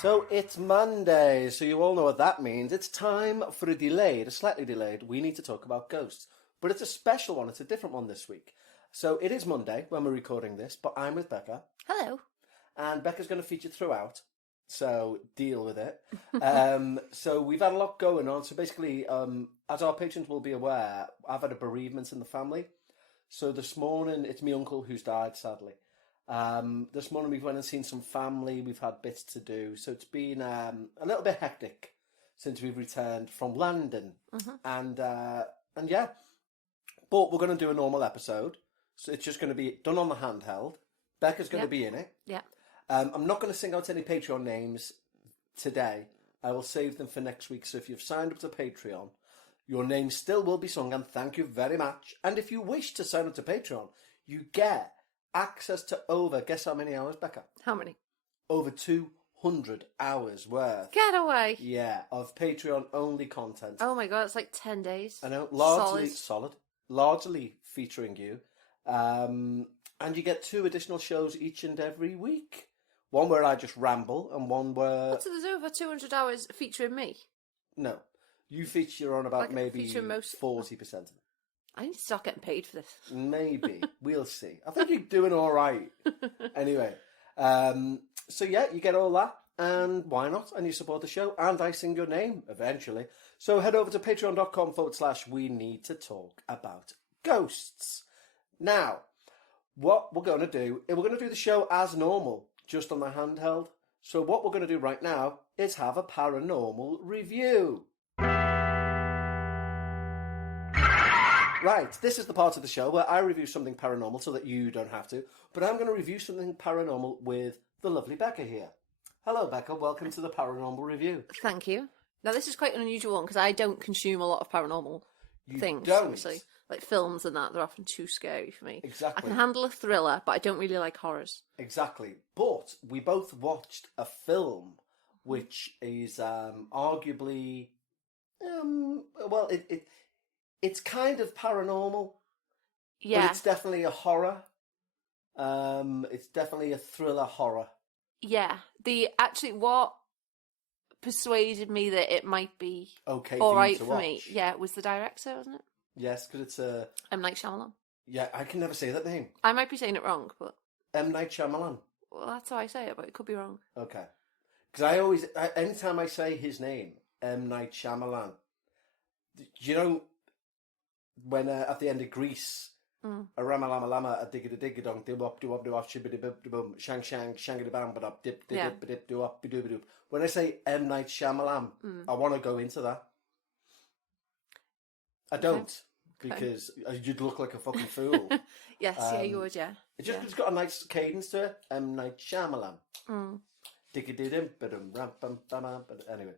So it's Monday, so you all know what that means. It's time for a slightly delayed, we need to talk about ghosts. But it's a special one, it's a different one this week. So it is Monday when we're recording this, but I'm with Bekah. Hello. And Becca's going to feature throughout, so deal with it. So we've had a lot going on. So basically, as our patrons will be aware, I've had a bereavement in the family. So this morning, it's my uncle who's died, sadly. This morning we've went and seen some family, we've had bits to do, so it's been a little bit hectic since we've returned from London. And yeah, but we're going to do a normal episode, so it's just going to be done on the handheld. Becca's going to be in it. Yeah. I'm not going to sing out any Patreon names today. I will save them for next week, so if you've signed up to Patreon, your name still will be sung, and thank you very much. And if you wish to sign up to Patreon, you get access to over, guess how many hours, Bekah? How many? Over 200 hours worth. Get away. Yeah, of Patreon-only content. Oh my god, it's like 10 days. I know, largely solid. Largely featuring you. And you get 2 additional shows each and every week. One where I just ramble, and one where... So there's over 200 hours featuring me? No. You feature on about like maybe 40% of it. I need to start getting paid for this. Maybe. We'll see. I think you're doing all right. Anyway. So yeah, you get all that. And why not? And you support the show. And I sing your name eventually. So head over to patreon.com/we need to talk about ghosts. Now, what we're going to do, we're going to do the show as normal, just on the handheld. So what we're going to do right now is have a paranormal review. Right, this is the part of the show where I review something paranormal so that you don't have to, but I'm going to review something paranormal with the lovely Bekah here. Hello, Bekah. Welcome to the Paranormal Review. Thank you. Now, this is quite an unusual one because I don't consume a lot of paranormal things. Don't? Obviously. Like films and that, they're often too scary for me. Exactly. I can handle a thriller, but I don't really like horrors. Exactly. But we both watched a film which is arguably, well, it's kind of paranormal. Yeah. But it's definitely a horror. It's definitely a thriller horror. Yeah. What persuaded me that it might be okay all right for for me, yeah, was the director, wasn't it? Yes, because it's a... M. Night Shyamalan. Yeah, I can never say that name. I might be saying it wrong, but... M. Night Shyamalan. Well, that's how I say it, but it could be wrong. Okay. Because anytime I say his name, M. Night Shyamalan, do you know, when at the end of Grease, a rama lama lama, a digga digga dong, dip up, do up, do up, shibbity bip, boom, shang shang, shangity bam, but up, dip, dip, dip, do up, do doop. When I say M. Night Shyamalan, I want to go into that. I don't, because you'd look like a fucking fool. Yes, yeah, you would, yeah. It's got a nice cadence to it. M. Night Shyamalan. Anyway.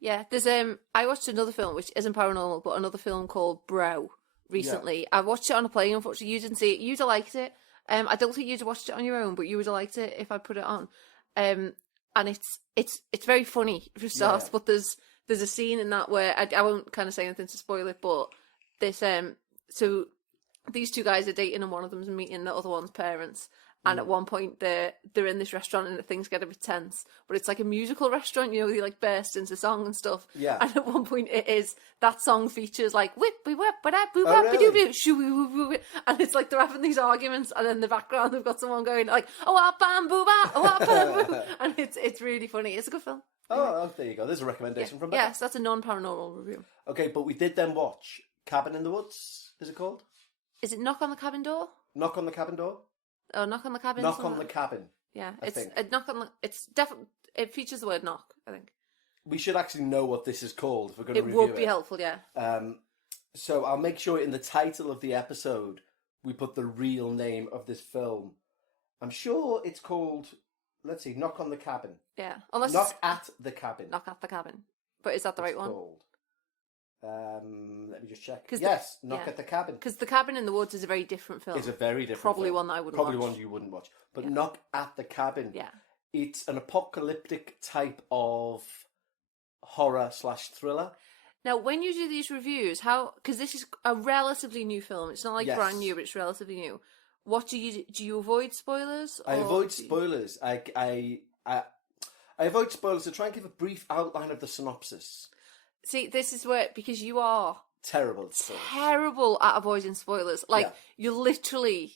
Yeah, there's I watched another film which isn't paranormal, but another film called Bro recently. Yeah. I watched it on a plane. Unfortunately, you didn't see it. You'd have liked it. I don't think you'd have watched it on your own, but you would have liked it if I put it on. And it's very funny for starts. But there's a scene in that where I won't kind of say anything to spoil it, but this so these 2 guys are dating and one of them's meeting the other one's parents. And at one point, they're in this restaurant and things get a bit tense. But it's like a musical restaurant, you know, they like burst into song and stuff. Yeah. And at one point, that song features like whip, we whip, but up, boop, really? shoo, and it's like they're having these arguments, and in the background they've got someone going like, oh, bam, boo, ba, oh, bam, boo, and it's really funny. It's a good film. Oh, there you go. There's a recommendation from Bekah. Yes, that's a non-paranormal review. Okay, but we did then watch Cabin in the Woods. Is it called? Is it Knock on the Cabin Door? Knock on the Cabin Door. Oh, Knock on the Cabin. Knock on the Cabin. Yeah, it's definitely, it features the word knock, I think. We should actually know what this is called if we're going to review it. It would be helpful, yeah. So I'll make sure in the title of the episode we put the real name of this film. I'm sure it's called, let's see, Knock on the Cabin. Yeah, unless Knock at the Cabin. Knock at the Cabin. But is that the right one? Called. Let me just check. Yes, Knock at the Cabin. Because The Cabin in the Woods is a very different film. It's a very different Probably film. one that I wouldn't watch. Probably one you wouldn't watch. But Knock at the Cabin. Yeah. It's an apocalyptic type of horror/thriller. Now, when you do these reviews, because this is a relatively new film, it's not like brand new, but it's relatively new. What do you avoid spoilers? I avoid spoilers. I I avoid spoilers to try and give a brief outline of the synopsis. See, this is where, because you are Terrible at spoilers. terrible at avoiding spoilers. Like, Yeah. you literally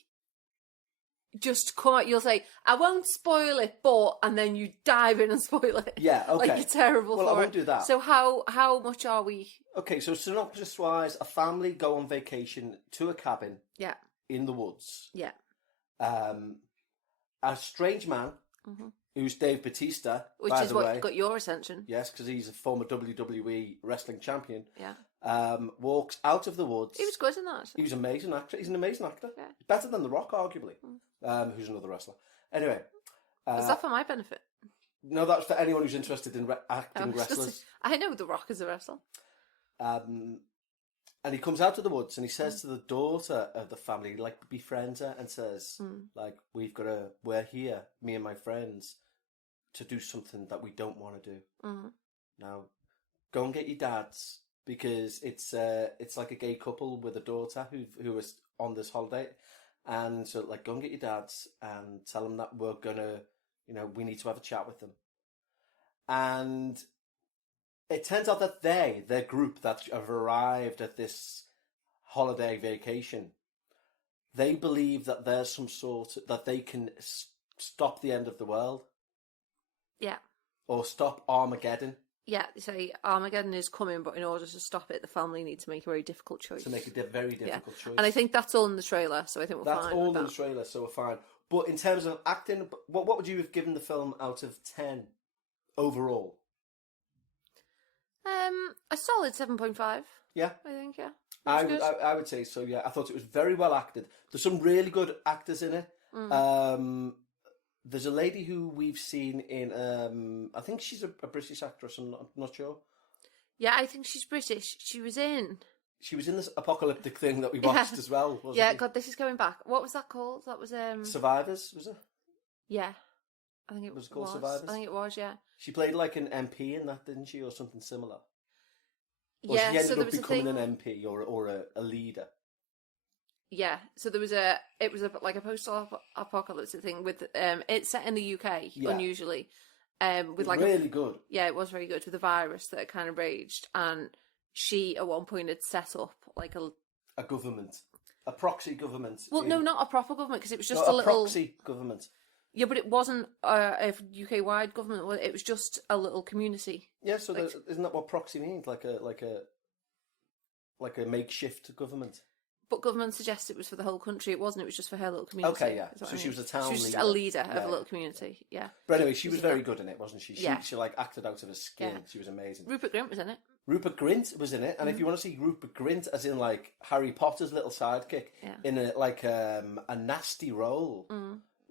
just come out, you'll say, I won't spoil it, but, and then you dive in and spoil it. Yeah, okay. Like, you're terrible Well, for I won't it. do that. So how much are we? Okay, so synopsis-wise, a family go on vacation to a cabin Yeah, in the woods. yeah. A strange man, who's Dave Bautista, Which by is the what way. got your attention. Yes, because he's a former WWE wrestling champion. Yeah. Walks out of the woods. He was good in that. He was an amazing actor. He's an amazing actor. Yeah. Better than The Rock, arguably. Who's another wrestler. Anyway. Was that for my benefit? No, that's for anyone who's interested in acting Oh, wrestlers. I know The Rock is a wrestler. And he comes out of the woods and he says to the daughter of the family, like, befriends her and says, like, we're here, me and my friends, to do something that we don't want to do. Now, go and get your dads, because it's like a gay couple with a daughter who is on this holiday. And so, like, go and get your dads and tell them that we're gonna, we need to have a chat with them. And it turns out that their group that have arrived at this holiday vacation, they believe that there's some sort that they can stop the end of the world. Yeah. Or stop Armageddon. Yeah, so Armageddon is coming, but in order to stop it, the family need to make a very difficult choice. To make a very difficult choice. And I think that's all in the trailer, so I think we're fine. That's all in the trailer, so we're fine. But in terms of acting, what would you have given the film out of 10 overall? A solid 7.5. Yeah, I think. Yeah, I would say so. Yeah, I thought it was very well acted. There's some really good actors in it. There's a lady who we've seen in. I think she's a British actress. I'm not sure. Yeah, I think she's British. She was in this apocalyptic thing that we watched as well. Wasn't God, this is going back. What was that called? That was Survivors, was it? Yeah, I think it was called Survivors. I think it was. Yeah. She played like an MP in that, didn't she, or something similar? Or Yeah, she ended so up becoming an MP or a leader. Yeah, so it was like a post-apocalyptic thing with it's set in the UK, unusually, with like really good. Yeah, it was very good with a virus that kind of raged, and she at one point had set up like a government, a proxy government. Well, no, not a proper government, because it was just a little proxy government. Yeah, but it wasn't a UK-wide government. It was just a little community. Yeah, so isn't that what proxy means? Like a makeshift government. But government suggests it was for the whole country. It wasn't. It was just for her little community. Okay, yeah. So she was a town leader. She was just a leader of a little community. Yeah. But anyway, she was very good in it, wasn't she? She like acted out of her skin. Yeah. She was amazing. Rupert Grint was in it. Rupert Grint was in it, and if you want to see Rupert Grint as in like Harry Potter's little sidekick in a nasty role.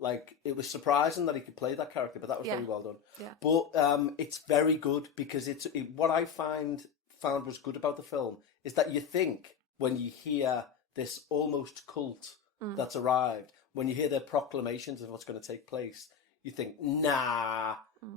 Like, it was surprising that he could play that character, but that was very well done. Yeah. But it's very good because what I found was good about the film is that you think when you hear this almost cult that's arrived, when you hear their proclamations of what's going to take place, you think, nah,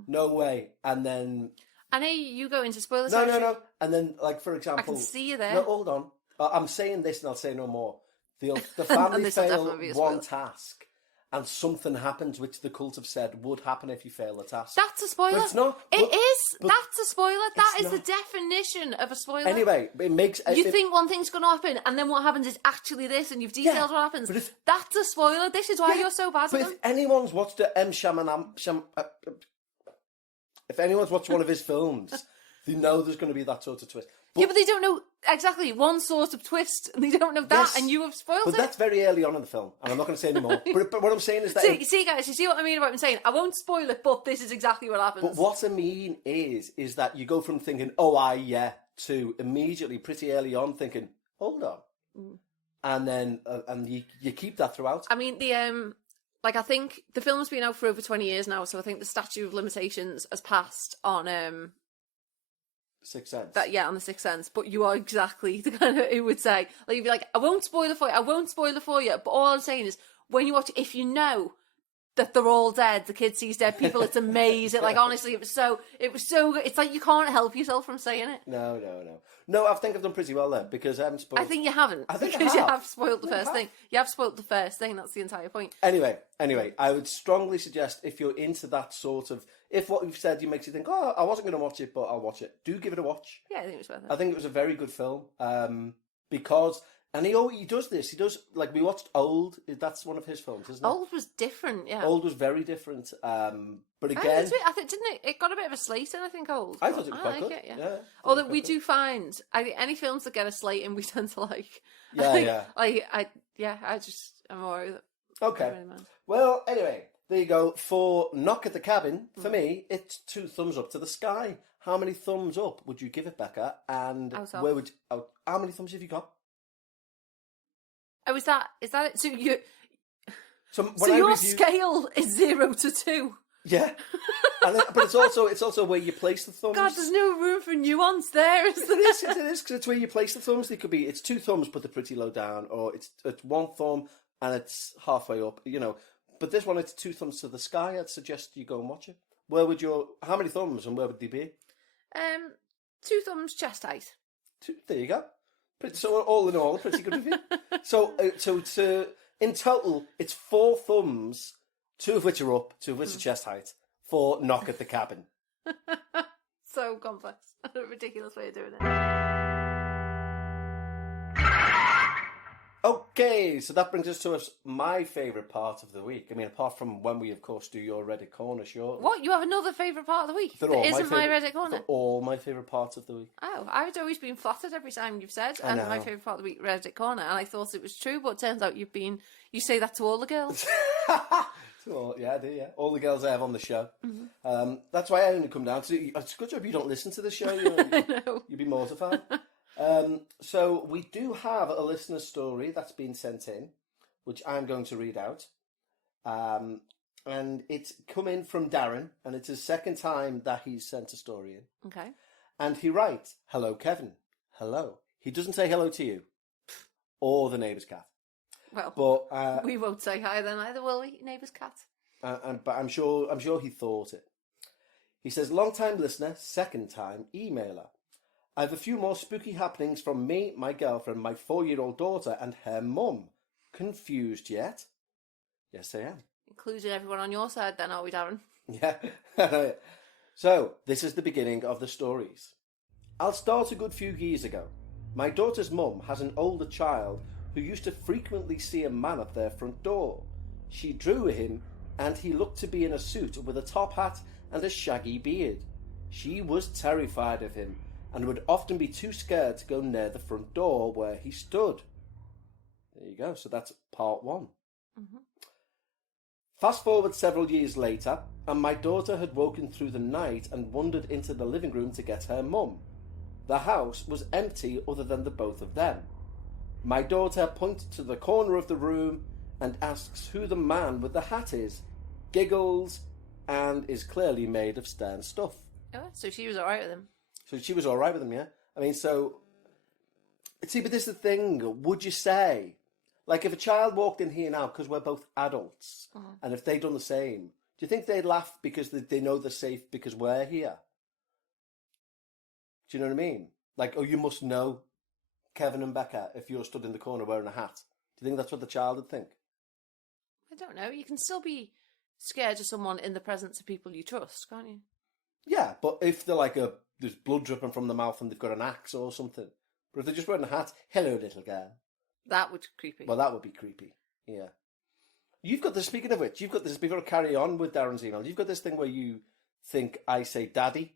no way. And then... I know you go into spoilers. No. And then, like, for example... I can see you there. No, hold on. I'm saying this and I'll say no more. The family fail one task. And something happens which the cult have said would happen if you fail the task. That's a spoiler. But it's not. That's a spoiler. That is the definition of a spoiler. Anyway, it makes... You think one thing's going to happen, and then what happens is actually this, and you've detailed what happens. That's a spoiler. This is why you're so bad at them. If anyone's watched if anyone's watched one of his films, they know there's going to be that sort of twist. But they don't know exactly one sort of twist, and they don't know that, and you have spoiled it. But that's very early on in the film, and I'm not going to say any more. but what I'm saying is that... See, guys, you see what I mean about him saying, I won't spoil it, but this is exactly what happens. But what I mean is that you go from thinking, to immediately, pretty early on, thinking, hold on. And then and you keep that throughout. I mean, I think the film's been out for over 20 years now, so I think the statute of limitations has passed on... Sixth Sense. On the Sixth Sense. But you are exactly the kind of who would say, like, you'd be like, I won't spoil it for you, but all I'm saying is, when you watch it, if you know that they're all dead. The kid sees dead people. It's amazing. Like, honestly, it was so good. It's like you can't help yourself from saying it. No, I think I've done pretty well there because I haven't spoiled. I think you haven't. I think because I have. you have spoiled the first thing. You have spoiled the first thing. That's the entire point. Anyway, I would strongly suggest if you're into that sort of, if what you've said makes you think, oh, I wasn't going to watch it, but I'll watch it. Do give it a watch. Yeah, I think it was worth it. I think it was a very good film because, and he does this. He does, like, we watched Old. That's one of his films, isn't it? Old was different, yeah. Old was very different. But again, I think didn't it? It got a bit of a slating. I think Old. I thought it was quite good. It, yeah. Yeah, although we do find, I think any films that get a slating, we tend to like. Yeah. I'm alright with it. Okay. Really mind. Well, anyway, there you go. For Knock at the Cabin, for me, it's 2 thumbs up to the sky. How many thumbs up would you give it, Bekah? And where would how many thumbs have you got? Oh, is that it? So your scale is 0 to 2. Yeah, but it's also where you place the thumbs. God, there's no room for nuance there, is there? It is because it's where you place the thumbs. It could be it's 2 thumbs, but they're pretty low down, or it's 1 thumb and it's halfway up. But this one, it's 2 thumbs to the sky. I'd suggest you go and watch it. How many thumbs and where would they be? 2 thumbs chest height. 2. There you go. So all in all, a pretty good review. So in total, it's 4 thumbs, 2 of which are up, 2 of which are chest height, for Knock at the Cabin. So complex. A ridiculous way of doing it. Okay, so that brings us to my favourite part of the week. I mean, apart from when we, of course, do your Reddit Corner short. What? You have another favourite part of the week? That isn't my Reddit Corner? They're all my favourite parts of the week. Oh, I've always been flattered every time you've said, and my favourite part of the week, Reddit Corner, and I thought it was true, but it turns out you say that to all the girls. Well, yeah, I do, yeah. All the girls I have on the show. Mm-hmm. That's why I only come down to... It's a good job you don't listen to the show. I know. You'd be mortified. So we do have a listener story that's been sent in, which I'm going to read out. And it's come in from Darren, and it's his second time that he's sent a story in. Okay. And he writes, "Hello, Kevin. Hello." He doesn't say hello to you or the neighbour's cat. Well, but we won't say hi then either, will we, neighbour's cat? But I'm sure he thought it. He says, "Long-time listener, second-time emailer. I have a few more spooky happenings from me, my girlfriend, my 4-year-old daughter, and her mum. Confused yet?" Yes, I am. Including everyone on your side then, are we, Darren? Yeah. So, this is the beginning of the stories. I'll start a good few years ago. My daughter's mum has an older child who used to frequently see a man at their front door. She drew him, and he looked to be in a suit with a top hat and a shaggy beard. She was terrified of him, and would often be too scared to go near the front door where he stood. There you go. So that's part 1. Mm-hmm. Fast forward several years later, and my daughter had woken through the night and wandered into the living room to get her mum. The house was empty other than the both of them. My daughter pointed to the corner of the room and asks who the man with the hat is, giggles, and is clearly made of stern stuff. Oh, so she was alright with him. So she was all right with him, yeah? I mean, but this is the thing. Would you say, like, if a child walked in here now, because we're both adults, and if they'd done the same, do you think they'd laugh because they know they're safe because we're here? Do you know what I mean? Like, oh, you must know Kevin and Bekah if you're stood in the corner wearing a hat. Do you think that's what the child would think? I don't know. You can still be scared of someone in the presence of people you trust, can't you? Yeah, but if they're like there's blood dripping from the mouth and they've got an axe or something. But if they're just wearing a hat, hello, little girl. That would be creepy. Well, that would be creepy, yeah. You've got this, speaking of which, you've got this, before I carry on with Darren's email, you've got this thing where you think I say daddy.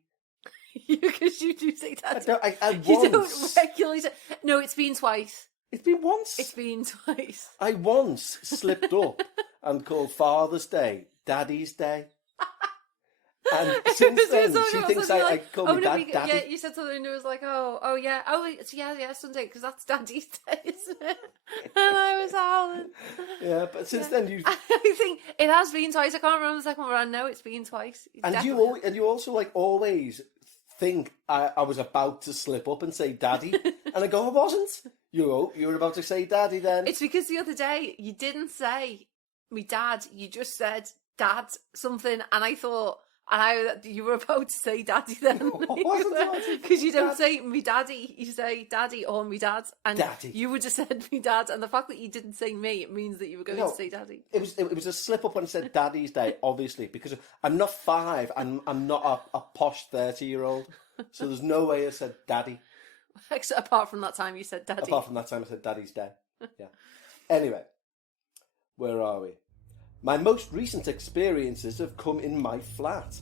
Because you do say daddy. I you don't regularly say... No, it's been twice. It's been once? It's been twice. I once slipped up and called Father's Day Daddy's Day. And since then, she thinks I call me Daddy. Yeah, you said something and it was like, yeah, Sunday, because that's Daddy's Day, isn't it? And I was howling. Yeah, but since then you... I think it has been twice. I can't remember the second one, but I know it's been twice. And you also like always think I was about to slip up and say Daddy, and I go, I wasn't. You were about to say Daddy then. It's because the other day you didn't say me dad. You just said Dad something, and I thought, you were about to say Daddy then, because you don't say me Daddy, you say Daddy or me Dad, and Daddy. you would just said me Dad, and the fact that you didn't say me, it means that you were going to say Daddy. It was a slip up when I said Daddy's Day, obviously, because I'm not 5, I'm not a posh 30-year-old, so there's no way I said Daddy. Apart from that time you said Daddy. Apart from that time I said Daddy's Day. Yeah. Anyway, where are we? My most recent experiences have come in my flat.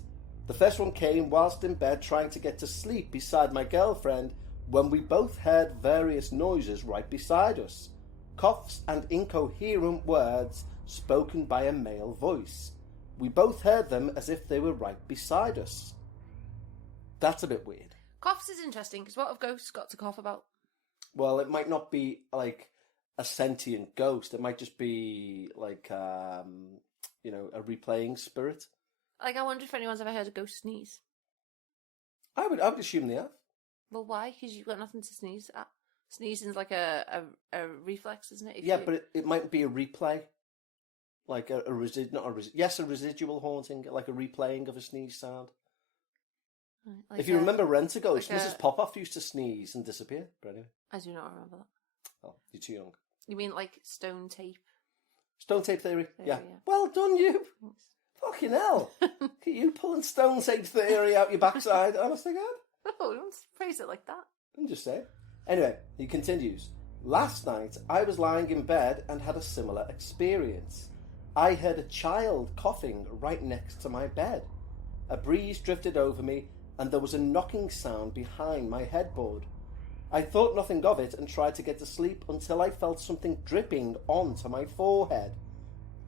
The first one came whilst in bed trying to get to sleep beside my girlfriend when we both heard various noises right beside us. Coughs and incoherent words spoken by a male voice. We both heard them as if they were right beside us. That's a bit weird. Coughs is interesting, because what have ghosts got to cough about? Well, it might not be like a sentient ghost. It might just be like, a replaying spirit. Like, I wonder if anyone's ever heard a ghost sneeze. I would assume they have. Well, why? Because you've got nothing to sneeze at. Sneezing's like a reflex, isn't it? But it might be a replay. Like a residual haunting, like a replaying of a sneeze sound. Like if you remember Rent a Ghost, like Mrs. Popoff used to sneeze and disappear. But anyway. I do not remember that. Oh, you're too young. You mean like stone tape? Stone tape theory? Yeah. Well done, you. Thanks. Fucking hell. Look at you pulling stone tape theory out your backside. Honest to God. Oh, don't phrase it like that. I'm just saying. Anyway, he continues. Last night, I was lying in bed and had a similar experience. I heard a child coughing right next to my bed. A breeze drifted over me and there was a knocking sound behind my headboard. I thought nothing of it and tried to get to sleep until I felt something dripping onto my forehead.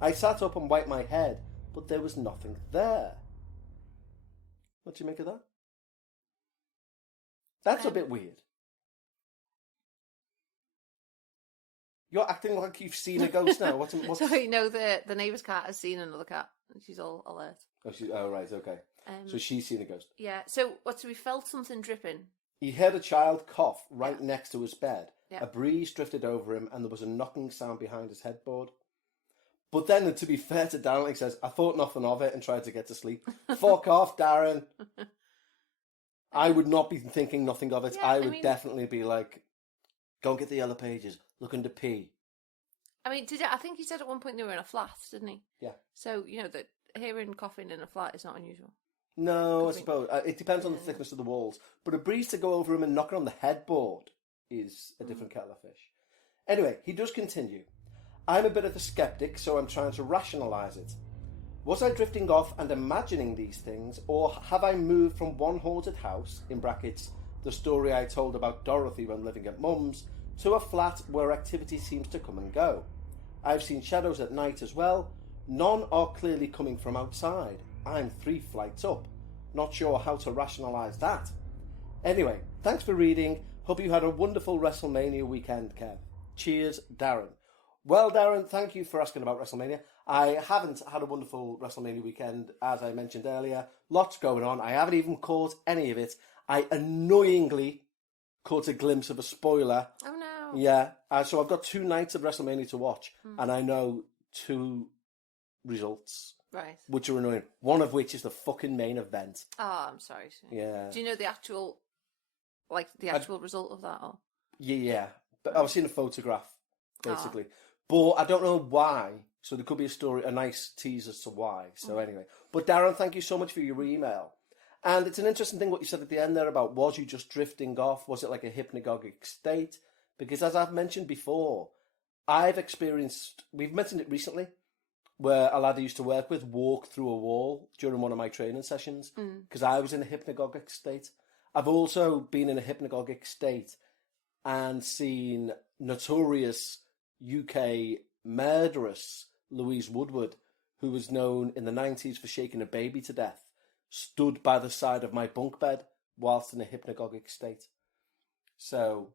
I sat up and wiped my head, but there was nothing there. What do you make of that? That's a bit weird. You're acting like you've seen a ghost now. What's... Sorry, no, the neighbour's cat has seen another cat, and she's all alert. Oh, right, okay. So she's seen a ghost. Yeah, so we felt something dripping. He heard a child cough right next to his bed. Yeah. A breeze drifted over him, and there was a knocking sound behind his headboard. But then, to be fair to Darren, he says, I thought nothing of it and tried to get to sleep. Fuck off, Darren. I would not be thinking nothing of it. Yeah, I would definitely be like, go and get the yellow pages, looking to pee. I mean, I think he said at one point they were in a flat, didn't he? Yeah. So, that hearing coughing in a flat is not unusual. No, I suppose. It depends on the thickness of the walls. But a breeze to go over him and knock it on the headboard is a different kettle of fish. Anyway, he does continue. I'm a bit of a skeptic, so I'm trying to rationalise it. Was I drifting off and imagining these things, or have I moved from one haunted house, in brackets, the story I told about Dorothy when living at Mum's, to a flat where activity seems to come and go? I've seen shadows at night as well. None are clearly coming from outside. I'm 3 flights up. Not sure how to rationalise that. Anyway, thanks for reading. Hope you had a wonderful WrestleMania weekend, Kev. Cheers, Darren. Well, Darren, thank you for asking about WrestleMania. I haven't had a wonderful WrestleMania weekend, as I mentioned earlier. Lots going on. I haven't even caught any of it. I annoyingly caught a glimpse of a spoiler. Oh, no. Yeah. So I've got 2 nights of WrestleMania to watch, and I know 2 results. Right. Which are annoying. One of which is the fucking main event. Oh, I'm sorry. Yeah. Do you know the actual result of that? Or? Yeah. But I've seen a photograph, basically. But I don't know why. So there could be a nice tease as to why. So anyway. But Darren, thank you so much for your email. And it's an interesting thing what you said at the end there about, was you just drifting off? Was it like a hypnagogic state? Because as I've mentioned before, we've mentioned it recently, where a lad I used to work with walked through a wall during one of my training sessions because I was in a hypnagogic state. I've also been in a hypnagogic state and seen notorious UK murderess Louise Woodward, who was known in the 90s for shaking a baby to death, stood by the side of my bunk bed whilst in a hypnagogic state. So,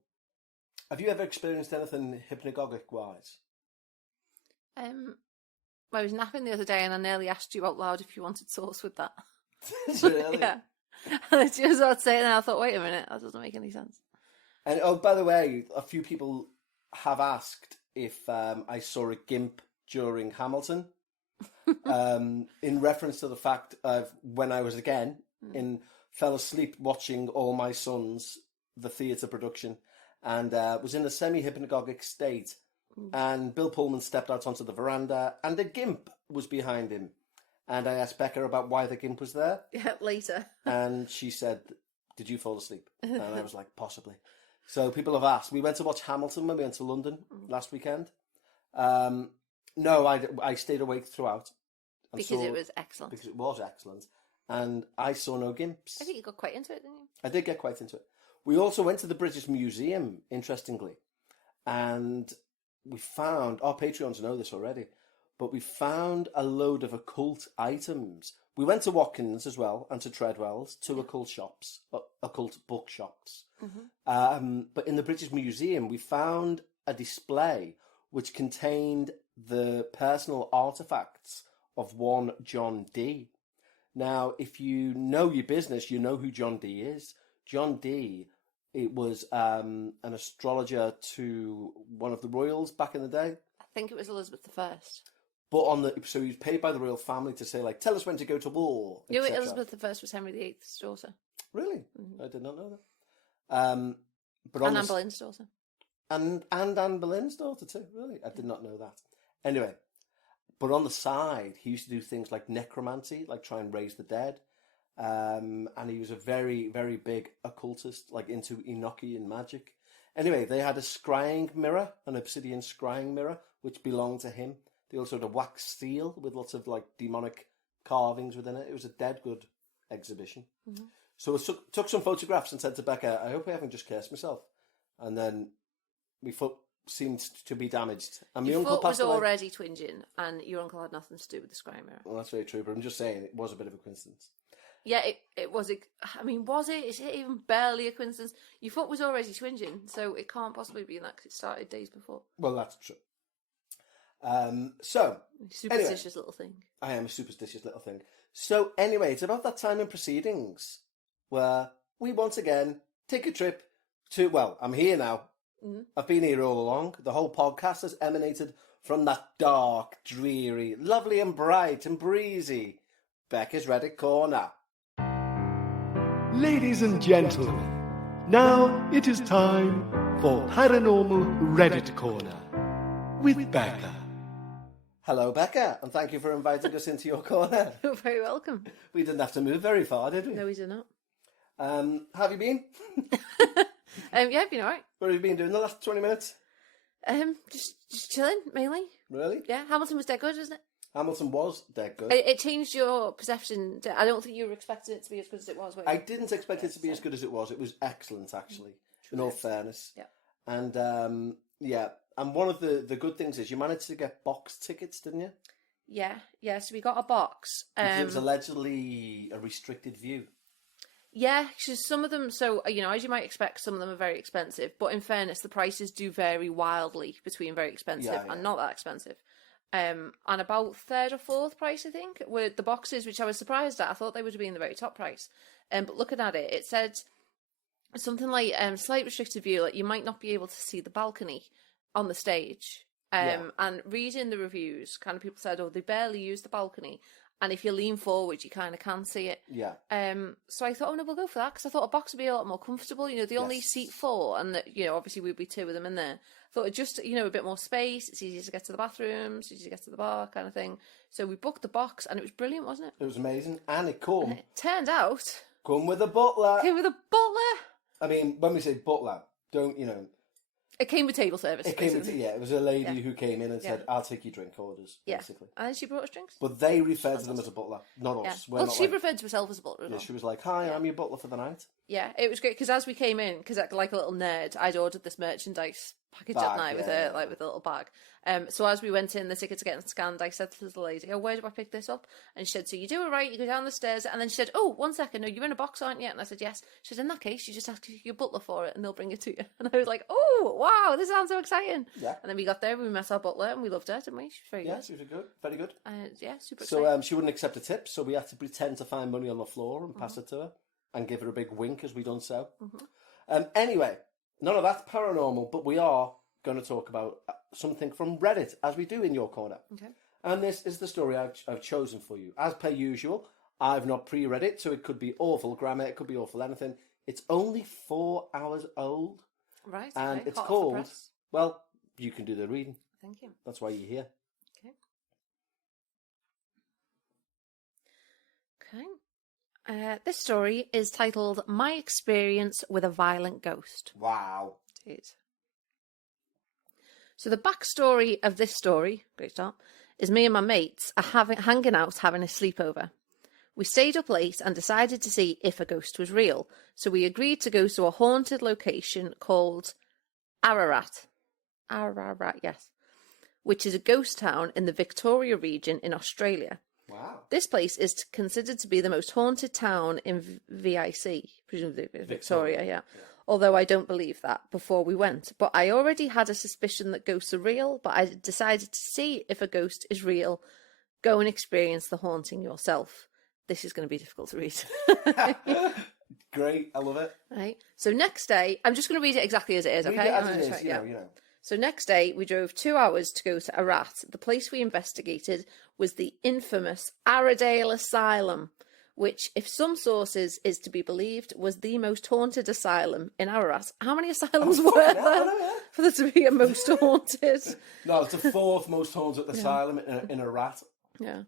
have you ever experienced anything hypnagogic-wise? I was napping the other day and I nearly asked you out loud if you wanted sauce with that. Really? Yeah. And I just about to say it and I thought, wait a minute, that doesn't make any sense. And by the way, a few people have asked if I saw a gimp during Hamilton. in reference to the fact of when I was fell asleep watching All My Sons, the theatre production, and was in a semi-hypnagogic state. And Bill Pullman stepped out onto the veranda, and a gimp was behind him. And I asked Bekah about why the gimp was there. Yeah, later. And she said, "Did you fall asleep?" And I was like, "Possibly." So people have asked. We went to watch Hamilton when we went to London last weekend. No, I stayed awake throughout. Because it was excellent. Because it was excellent. And I saw no gimps. I think you got quite into it, didn't you? I did get quite into it. We also went to the British Museum, interestingly. And we found, our Patreons know this already, but we found a load of occult items. We went to Watkins as well, and to Treadwell's, two occult shops, occult bookshops. But in the British Museum, we found a display which contained the personal artefacts of one John Dee. Now, if you know your business, you know who John Dee is. John Dee, it was an astrologer to one of the royals back in the day. I think it was Elizabeth I. But so he was paid by the royal family to say, like, tell us when to go to war. You know, Elizabeth I was Henry VIII's daughter. Really? I did not know that. But and Anne Boleyn's daughter. And Anne Boleyn's daughter too, really? I did not know that. Anyway, but on the side, he used to do things like necromancy, like try and raise the dead. And he was a very, very big occultist, like into Enochian magic. Anyway, they had a scrying mirror, an obsidian scrying mirror, which belonged to him. They also had a wax seal with lots of like demonic carvings within it. It was a dead good exhibition. So I took some photographs and said to Bekah, "I hope I haven't just cursed myself." And then my foot seemed to be damaged. And my Your uncle foot passed was away. already twinging, and your uncle had nothing to do with the scrying mirror. Well, that's very true, but I'm just saying it was a bit of a coincidence. Yeah, it was. I mean, was it? Is it even barely a coincidence? Your foot was already twinging, so it can't possibly be that 'cause it started days before. Well, that's true. Superstitious little thing. I am a superstitious little thing. So anyway, it's about that time in proceedings where we once again take a trip to, well, I'm here now. I've been here all along. The whole podcast has emanated from that dark, dreary, lovely and bright and breezy Bekah's Reddit Corner. Ladies and gentlemen, now it is time for Paranormal Reddit Corner with Bekah. Hello, Bekah, and thank you for inviting us into your corner. You're very welcome. We didn't have to move very far, did we? No, we did not. How have you been? Yeah, I've been alright. What have you been doing the last 20 minutes? Just chilling, mainly. Really? Yeah, Hamilton was dead good, isn't it? Hamilton was dead good. It changed your perception. I don't think you were expecting it to be as good as it was. I didn't expect it to be as good as it was. It was excellent, actually, in all fairness. Yeah. And, and one of the good things is you managed to get box tickets, didn't you? Yeah, so we got a box. Because it was allegedly a restricted view. Yeah, because some of them, so, as you might expect, some of them are very expensive. But in fairness, the prices do vary wildly between very expensive and not that expensive. And about third or fourth price, I think, were the boxes, which I was surprised at. I thought they would have been the very top price. But looking at it, it said something like slight restricted view, like you might not be able to see the balcony on the stage. And reading the reviews, kind of people said, they barely use the balcony. And if you lean forward, you kind of can see it. Yeah. So I thought, no, we'll go for that, because I thought a box would be a lot more comfortable. They only seat 4, and obviously we'd be 2 of them in there. Thought it just, a bit more space. It's easier to get to the bathrooms, easier to get to the bar, kind of thing. So we booked the box, and it was brilliant, wasn't it? It was amazing, and it turned out, come with a butler. Came with a butler. I mean, when we say butler, don't It came with table service. It came with, it was a lady who came in and said, "I'll take your drink orders," basically. And then she brought us drinks. But they referred to them as a butler, not us. Well, she referred to herself as a butler as well. She was like, "Hi, I'm your butler for the night." Yeah, it was great, because as we came in, because like a little nerd, I'd ordered this merchandise package at night with a little bag. So as we went in, the tickets are getting scanned, I said to the lady, where do I pick this up? And she said, so you do it right, you go down the stairs. And then she said, 1 second, no, you're in a box, aren't you? And I said, yes. She said, in that case, you just ask your butler for it and they'll bring it to you. And I was like, oh, wow, this sounds so exciting. Yeah. And then we got there, we met our butler and we loved her, didn't we? She was very good. Yeah, she was good. Very good. Super exciting. So she wouldn't accept a tip, so we had to pretend to find money on the floor and pass it to her and give her a big wink as we done so. Anyway, none of that's paranormal, but we are going to talk about something from Reddit, as we do in your corner. Okay. And this is the story I've chosen for you. As per usual, I've not pre-read it, so it could be awful grammar, it could be awful anything. It's only 4 hours old. Right. And okay. it's Hot off the called, press. well, you can do the reading. Thank you. That's why you're here. Okay. This story is titled "My Experience with a Violent Ghost." Wow. It is. So the backstory of this story, great start, is me and my mates are hanging out, having a sleepover. We stayed up late and decided to see if a ghost was real. So we agreed to go to a haunted location called Ararat. Ararat, yes. Which is a ghost town in the Victoria region in Australia. Wow. This place is considered to be the most haunted town in VIC, presumably Victoria, yeah. Although I don't believe that before we went. But I already had a suspicion that ghosts are real, but I decided to see if a ghost is real. Go and experience the haunting yourself. This is going to be difficult to read. Great, I love it. Right. So next day, I'm just going to read it exactly as it is, okay? Read it as it is, Right, you know. So next day, we drove 2 hours to go to Ararat. The place we investigated was the infamous Arradale Asylum, which, if some sources is to be believed, was the most haunted asylum in Ararat. How many asylums were there for there to be a most haunted? No, it's the 4th most haunted asylum in a rat. Yeah.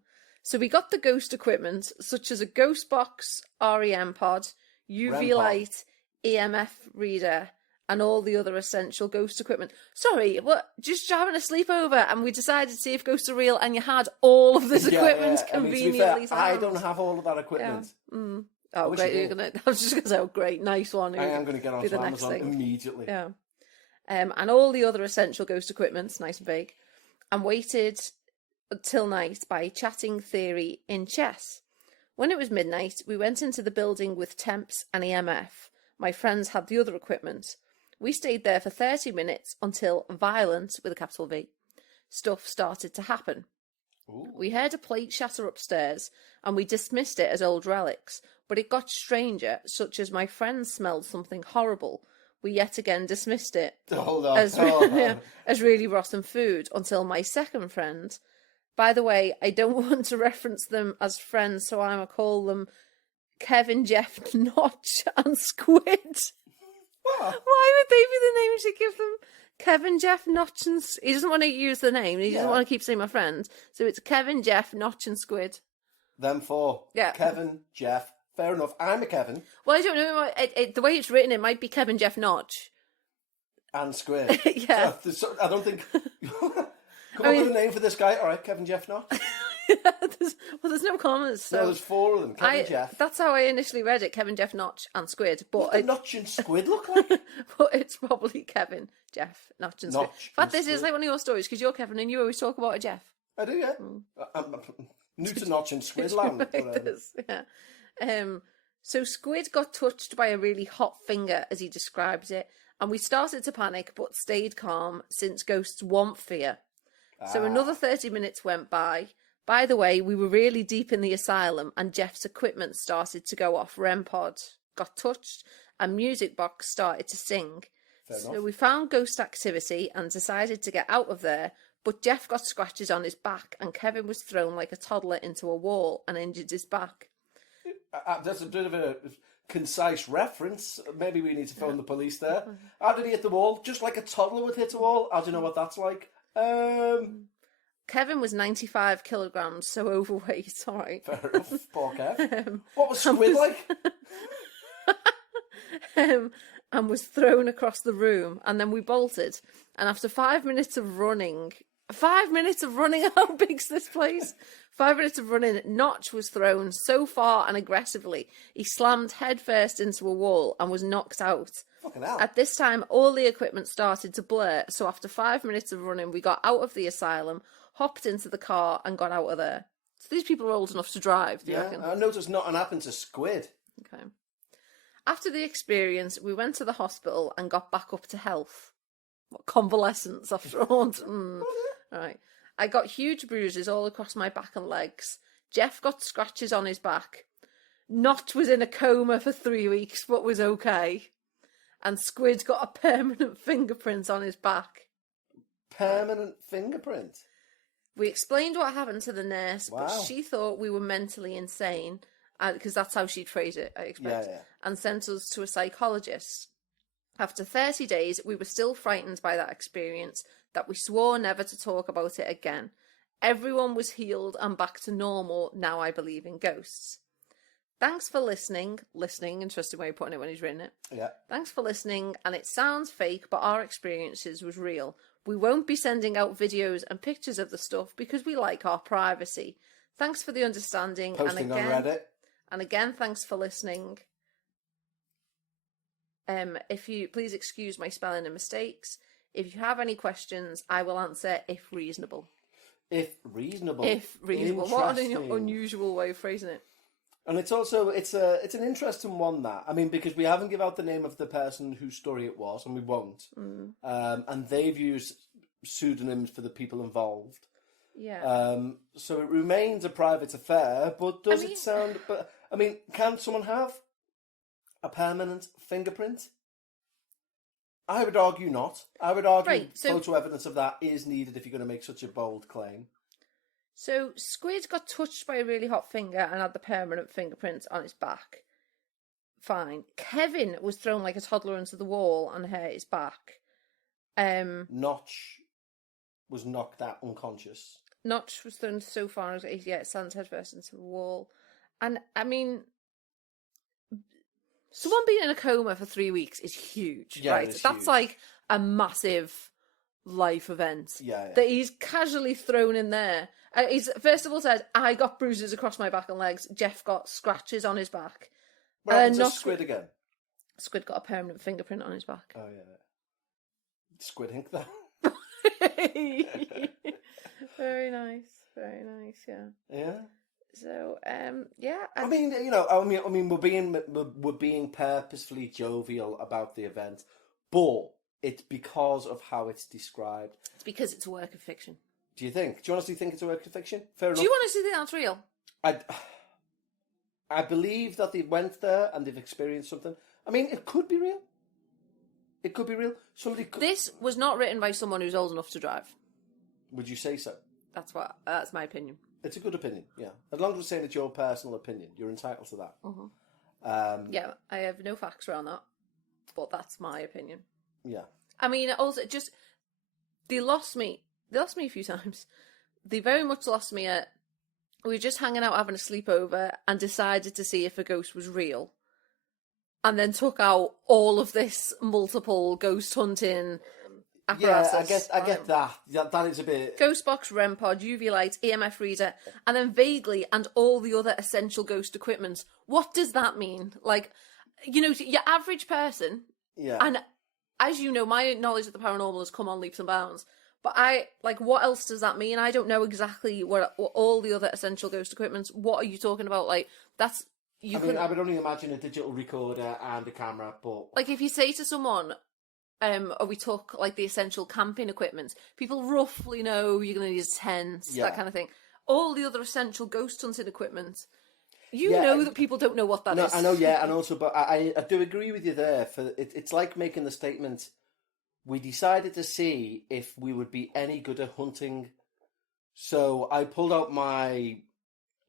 So we got the ghost equipment, such as a ghost box, REM pod, UV light, EMF reader, and all the other essential ghost equipment. Sorry, what? Just having a sleepover, and we decided to see if ghosts are real, and you had all of this equipment conveniently. I mean, to be fair, I don't have all of that equipment. Yeah. Mm. Oh, great! I was just going to say, oh, great, nice one. I am going to get onto Amazon immediately. Yeah. And all the other essential ghost equipment, nice and big, and waited till night by chatting theory in chess. When it was midnight, we went into the building with temps and EMF. My friends had the other equipment. We stayed there for 30 minutes until violence, with a capital V, stuff started to happen. Ooh. We heard a plate shatter upstairs and we dismissed it as old relics, but it got stranger, such as my friends smelled something horrible. We yet again dismissed it as really rotten food until my second friend... By the way, I don't want to reference them as friends, so I'm going to call them Kevin, Jeff, Notch, and Squid. What? Why would they be the names you give them? Kevin, Jeff, Notch, and... He doesn't want to use the name. He doesn't want to keep saying my friends. So it's Kevin, Jeff, Notch, and Squid. Them 4. Yeah. Kevin, Jeff. Fair enough. I'm a Kevin. Well, I don't know. The way it's written, it might be Kevin, Jeff, Notch. And Squid. Yeah. So, I don't think... Come up with a name for this guy. All right, Kevin, Jeff, Notch. There's no commas. So no, there's 4 of them. Kevin, Jeff. That's how I initially read it. Kevin, Jeff, Notch, and Squid. But what does Notch and Squid look like? But it's probably Kevin, Jeff, Notch, and Squid. In fact, this is like one of your stories because you're Kevin and you always talk about a Jeff. I do, yeah. I'm new to Notch and Squid land. So Squid got touched by a really hot finger, as he describes it, and we started to panic but stayed calm since ghosts want fear. So another 30 minutes went by. By the way, we were really deep in the asylum and Jeff's equipment started to go off. REM pod got touched and music box started to sing. So we found ghost activity and decided to get out of there, but Jeff got scratches on his back and Kevin was thrown like a toddler into a wall and injured his back. That's a bit of a concise reference. Maybe we need to phone the police there. How did he hit the wall? Just like a toddler would hit a wall? I don't know what that's like. Kevin was 95 kilograms, so overweight. All right. Fair enough. Poor Kev. What was Squid like? And was thrown across the room, and then we bolted. And after 5 minutes of running, how big's this place? 5 minutes of running, Notch was thrown so far and aggressively, he slammed headfirst into a wall and was knocked out. Fucking hell. At this time, all the equipment started to blur, so after 5 minutes of running, we got out of the asylum, hopped into the car, and got out of there. So these people are old enough to drive, do you reckon? I noticed nothing happened to Squid. Okay. After the experience, we went to the hospital and got back up to health. What, convalescence after all? All right. I got huge bruises all across my back and legs. Jeff got scratches on his back. Notch was in a coma for 3 weeks, but was okay. And Squid got a permanent fingerprint on his back. Permanent fingerprint? We explained what happened to the nurse, but Wow. she thought we were mentally insane, because that's how she'd phrase it, I expect, Yeah. and sent us to a psychologist. After 30 days, we were still frightened by that experience, that we swore never to talk about it again. Everyone was healed and back to normal. Now I believe in ghosts. Thanks for listening. Listening, interesting way of putting it when he's written it. Yeah. Thanks for listening, and it sounds fake, but our experiences was real. We won't be sending out videos and pictures of the stuff because we like our privacy. Thanks for the understanding. Posting and again, on Reddit. And again, thanks for listening. If you please excuse my spelling and mistakes. If you have any questions, I will answer if reasonable. If reasonable. If reasonable. What an Interesting. unusual way of phrasing it. And it's also it's an interesting one, that, I mean, because we haven't given out the name of the person whose story it was, and we won't. And they've used pseudonyms for the people involved. Yeah. So it remains a private affair. But does it sound? But I mean, can someone have a permanent fingerprint? I would argue not. I would argue Right, so- photo evidence of that is needed if you're going to make such a bold claim. So Squid got touched by a really hot finger and had the permanent fingerprints on his back. Fine. Kevin was thrown like a toddler into the wall and hurt his back. Notch was knocked out unconscious. Notch was thrown so far as stands head first into the wall. And I mean, someone being in a coma for 3 weeks is huge, Yeah, right? it is That's huge. like a massive life event. Yeah. That he's casually thrown in there. He's first of all said, I got bruises across my back and legs. Jeff got scratches on his back. What happened to Notch- Squid again? Squid got a permanent fingerprint on his back. Oh yeah. Squid ink that. Very nice, very nice. Yeah. Yeah. So, yeah. I mean, you know, I mean, we're being purposefully jovial about the event, but it's because of how it's described. It's because it's a work of fiction. Do you think? Do you honestly think it's a work of fiction? Fair enough. Do you honestly think that's real? I believe that they went there and they've experienced something. I mean, it could be real. It could be real. Somebody could. This was not written by someone who's old enough to drive. Would you say so? That's my opinion. It's a good opinion, yeah. As long as we're saying it's your personal opinion, you're entitled to that. Yeah, I have no facts around that, but that's my opinion. Yeah. I mean, also, just, they lost me a few times. They very much lost me at, we were just hanging out having a sleepover and decided to see if a ghost was real. And then took out all of this multiple ghost hunting apparatus. Yeah, I get that. That is a bit. Ghost box, REM pod, UV light, EMF reader, and then vaguely, and all the other essential ghost equipment. What does that mean? Like, you know, your average person, Yeah. and as you know, my knowledge of the paranormal has come on leaps and bounds. But what else does that mean? I don't know exactly what all the other essential ghost equipment. What are you talking about? Like, that's, I mean, I would only imagine a digital recorder and a camera, but. like, if you say to someone, or we took like the essential camping equipment, people roughly know you're going to need a tent, that kind of thing. All the other essential ghost hunting equipment, you know that people don't know what that is. I know, yeah, and also, but I do agree with you there. It's like making the statement, we decided to see if we would be any good at hunting. So I pulled out my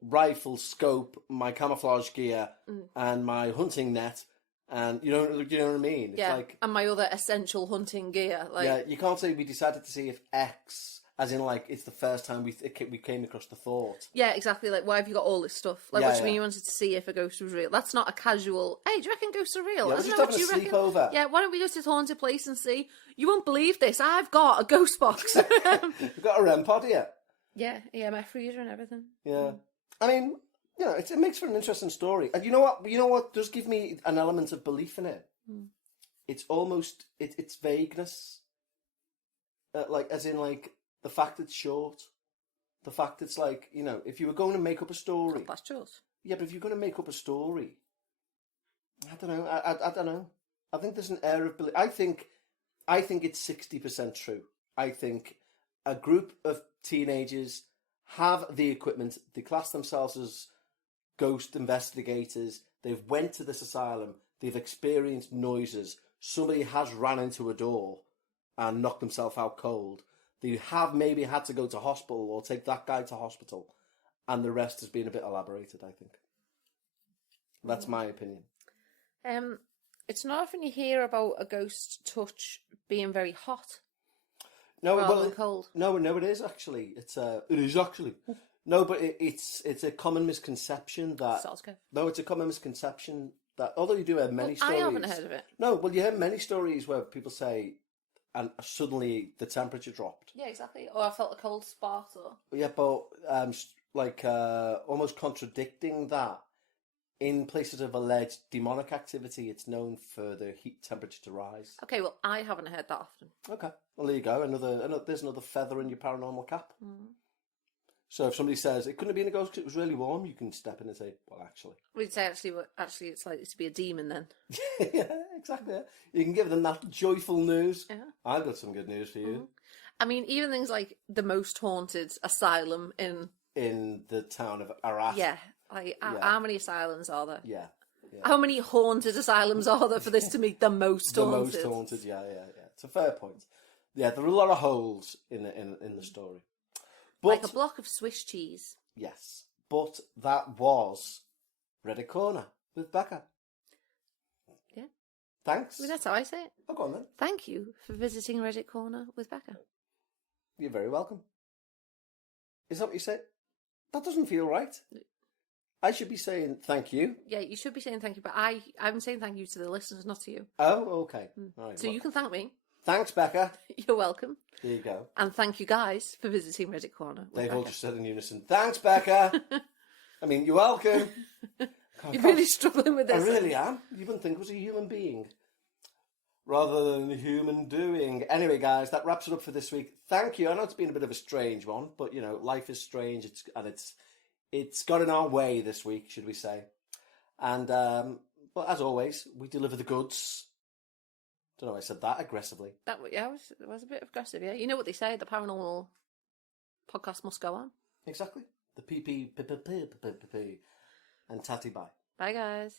rifle scope, my camouflage gear, and my hunting net. And you know what I mean? It's like, and my other essential hunting gear. Like, yeah, you can't say we decided to see if X, as in like it's the first time we came across the thought. Yeah, exactly. Like, why have you got all this stuff? Like, Yeah, what do you yeah. mean you wanted to see if a ghost was real? That's not a casual, hey, do you reckon ghosts are real? Yeah, I we're don't just know, what having do a you reckon? sleepover. Yeah, why don't we go to this haunted place and see? You won't believe this. I've got a ghost box. We've got a REM pod here. Yeah, EMF reader and everything. Yeah. I mean, you know, it makes for an interesting story. And you know what does give me an element of belief in it? It's almost, it's vagueness. Like, as in, like, the fact it's short. The fact it's like, you know, if you were going to make up a story. That's yours. Yeah, but if you're going to make up a story, I don't know. I don't know. I think there's an air of belief. I think it's 60% true. I think a group of teenagers have the equipment. They class themselves as ghost investigators. They've went to this asylum. They've experienced noises. Somebody has ran into a door and knocked themselves out cold. They have maybe had to go to hospital or take that guy to hospital, and the rest has been a bit elaborated, I think. That's my opinion. It's not often you hear about a ghost touch being very hot. No, rather than cold. No, it is actually. It is actually. No, but it's a common misconception that. Sounds good. No, it's a common misconception that although you do have many stories. I haven't heard of it. No, well, you hear many stories where people say, and suddenly the temperature dropped. Yeah, exactly. Or I felt a cold spot, or. Yeah, but almost contradicting that. In places of alleged demonic activity, it's known for the heat temperature to rise. Okay, well, I haven't heard that often. Okay, well there you go. There's another feather in your paranormal cap. Mm. So if somebody says it couldn't have been a ghost because it was really warm, you can step in and say, "Well, actually." We'd say actually, it's likely to be a demon then. Yeah, exactly. Yeah. You can give them that joyful news. Yeah. I've got some good news for you. Mm-hmm. I mean, even things like the most haunted asylum in the town of Arras. Yeah. Like, how many asylums are there? Yeah. How many haunted asylums are there for this to make the most haunted? The most haunted, yeah. It's a fair point. Yeah, there are a lot of holes in the story. But, like a block of Swiss cheese. Yes, but that was Reddit Corner with Bekah. Yeah. Thanks. I mean, that's how I say it. Oh, go on then. Thank you for visiting Reddit Corner with Bekah. You're very welcome. Is that what you said? That doesn't feel right. I should be saying thank you. Yeah, you should be saying thank you, but I'm saying thank you to the listeners, not to you. Oh, okay. All right, so you can thank me. Thanks, Bekah. You're welcome. There you go. And thank you guys for visiting Reddit Corner. They've all just said in unison, thanks, Bekah. I mean, you're welcome. You're really struggling with this. I really am. You wouldn't think it was a human being. Rather than a human doing. Anyway, guys, that wraps it up for this week. Thank you. I know it's been a bit of a strange one, but, life is strange. It's got in our way this week, should we say. And, but as always, we deliver the goods. Don't know why I said that aggressively. It was a bit aggressive, yeah. You know what they say, the paranormal podcast must go on. Exactly. The PP and tatty bye. Bye, guys.